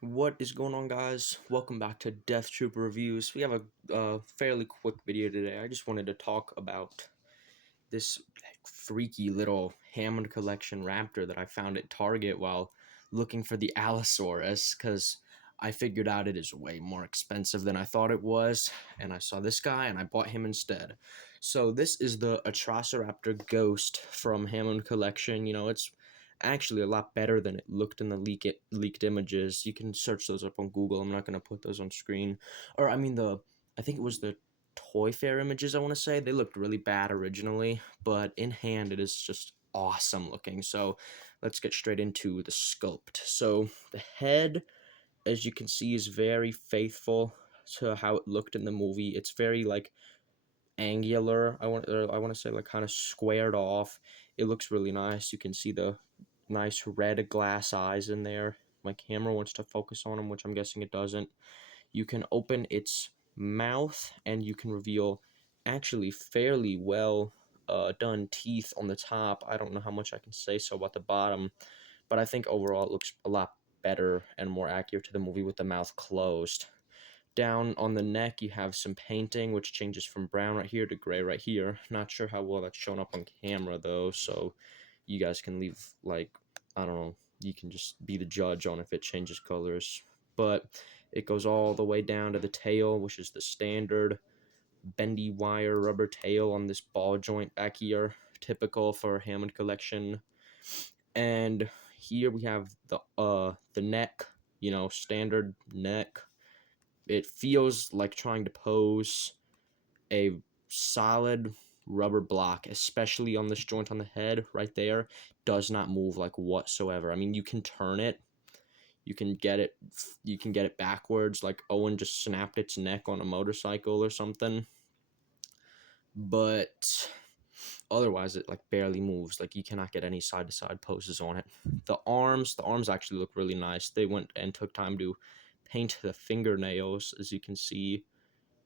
What is going on, guys? Welcome back to Death Trooper Reviews. We have a fairly quick video today. I just wanted to talk about this freaky little Hammond Collection raptor that I found at Target while looking for the Allosaurus, because I figured out it is way more expensive than I thought it was, and I saw this guy and I bought him instead. So this is the atrociraptor Ghost from Hammond Collection. It's actually a lot better than it looked in the leaked images. You can search those up on Google. I'm not going to put those on screen. Or I think it was the Toy Fair images, I want to say. They looked really bad originally, but in hand it is just awesome looking. So let's get straight into the sculpt. So the head, as you can see, is very faithful to how it looked in the movie. It's very like angular. I want to say like kind of squared off. It looks really nice. You can see the nice red glass eyes in there. My camera wants to focus on them, which I'm guessing it doesn't. You can open its mouth and you can reveal actually fairly well done teeth on the top. I don't know how much I can say so about the bottom, but I think overall it looks a lot better and more accurate to the movie with the mouth closed. Down on the neck, you have some painting, which changes from brown right here to gray right here. Not sure how well that's shown up on camera, though, so you guys can leave, like, I don't know, you can just be the judge on if it changes colors. But it goes all the way down to the tail, which is the standard bendy wire rubber tail on this ball joint back here, typical for Hammond Collection. And here we have the neck, standard neck. It feels like trying to pose a solid rubber block, especially on this joint on the head right there. Does not move like whatsoever. I mean, you can turn it, you can get it, backwards, like Owen just snapped its neck on a motorcycle or something. But otherwise, it like barely moves. Like you cannot get any side to side poses on it. The arms actually look really nice. They went and took time to paint the fingernails, as you can see,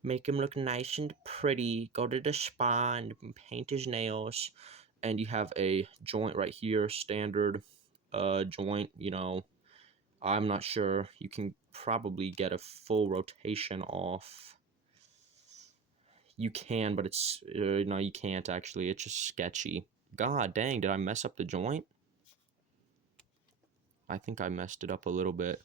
make him look nice and pretty. Go to the spa and paint his nails. And you have a joint right here, standard joint. I'm not sure. You can probably get a full rotation off. You can, but it's no, you can't actually. It's just sketchy. God dang, did I mess up the joint? I think I messed it up a little bit.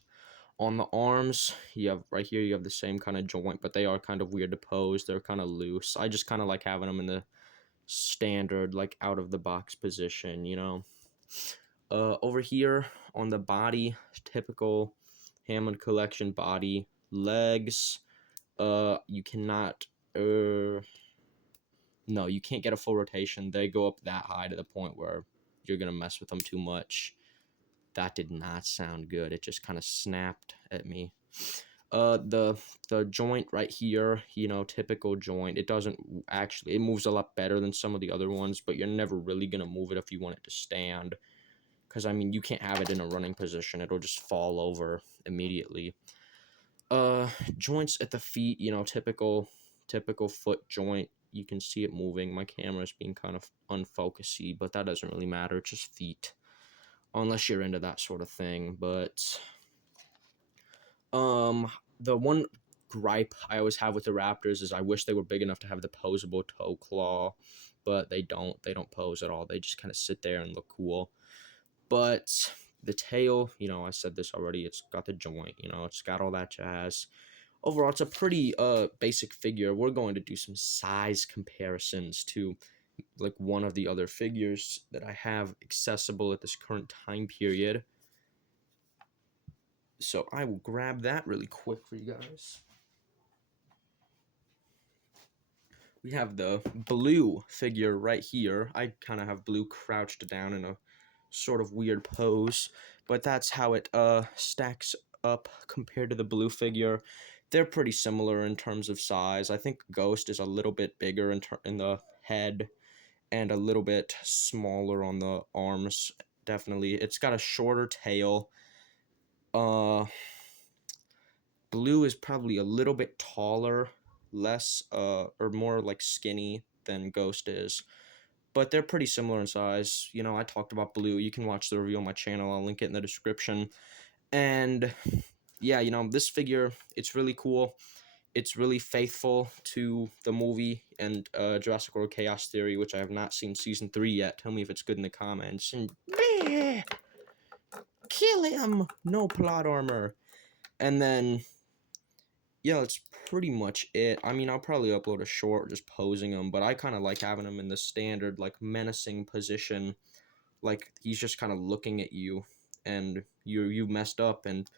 On the arms, you have right here, you have the same kind of joint, but they are kind of weird to pose. They're kind of loose. I just kind of like having them in the standard, like out of the box position. Over here on the body, typical Hammond Collection body, legs. You cannot. No, you can't get a full rotation. They go up that high to the point where you're gonna mess with them too much. That did not sound good. It just kind of snapped at me. The joint right here, typical joint. It doesn't actually. It moves a lot better than some of the other ones, but you're never really gonna move it if you want it to stand. Because I mean, you can't have it in a running position. It'll just fall over immediately. Joints at the feet. Typical foot joint. You can see it moving. My camera's being kind of unfocusy, but that doesn't really matter. It's just feet, unless you're into that sort of thing. But the one gripe I always have with the Raptors is I wish they were big enough to have the posable toe claw, but they don't. They don't pose at all. They just kind of sit there and look cool. But the tail, I said this already. It's got the joint. It's got all that jazz. Overall, it's a pretty basic figure. We're going to do some size comparisons to like one of the other figures that I have accessible at this current time period. So I will grab that really quick for you guys. We have the blue figure right here. I kind of have blue crouched down in a sort of weird pose, but that's how it stacks up compared to the blue figure. They're pretty similar in terms of size. I think Ghost is a little bit bigger in the head and a little bit smaller on the arms. Definitely, it's got a shorter tail. Blue is probably a little bit taller, less or more like skinny than Ghost is, but they're pretty similar in size. I talked about Blue. You can watch the review on my channel. I'll link it in the description. And yeah, this figure, it's really cool. It's really faithful to the movie and Jurassic World Chaos Theory, which I have not seen season 3 yet. Tell me if it's good in the comments. And kill him! No plot armor. And then, yeah, that's pretty much it. I mean, I'll probably upload a short just posing him, but I kind of like having him in the standard, like, menacing position. Like, he's just kind of looking at you, and you messed up, and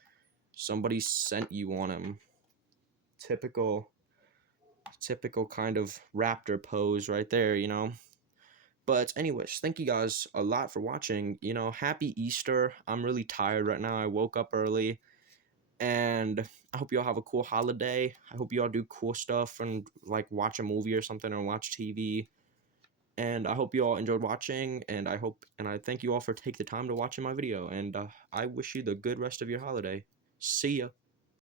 somebody sent you on him. Typical kind of raptor pose right there. But anyways, thank you guys a lot for watching. Happy Easter. I'm really tired right now. I woke up early, and I hope you all have a cool holiday. I hope you all do cool stuff and like watch a movie or something or watch TV. And I hope you all enjoyed watching, and I thank you all for taking the time to watch my video, and I wish you the good rest of your holiday. See ya.